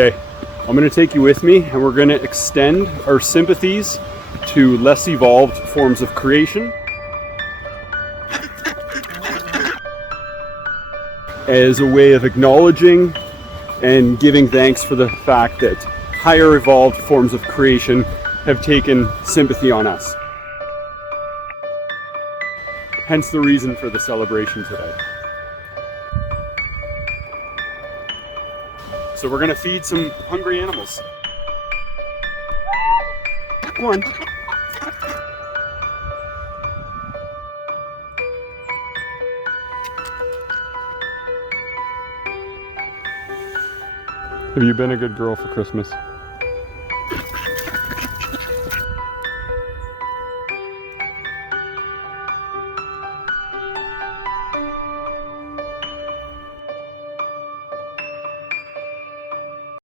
Okay, I'm going to take you with me and we're going to extend our sympathies to less evolved forms of creation as a way of acknowledging and giving thanks for the fact that higher evolved forms of creation have taken sympathy on us. Hence the reason for the celebration today. So we're gonna feed some hungry animals. Come on. Have you been a good girl for Christmas?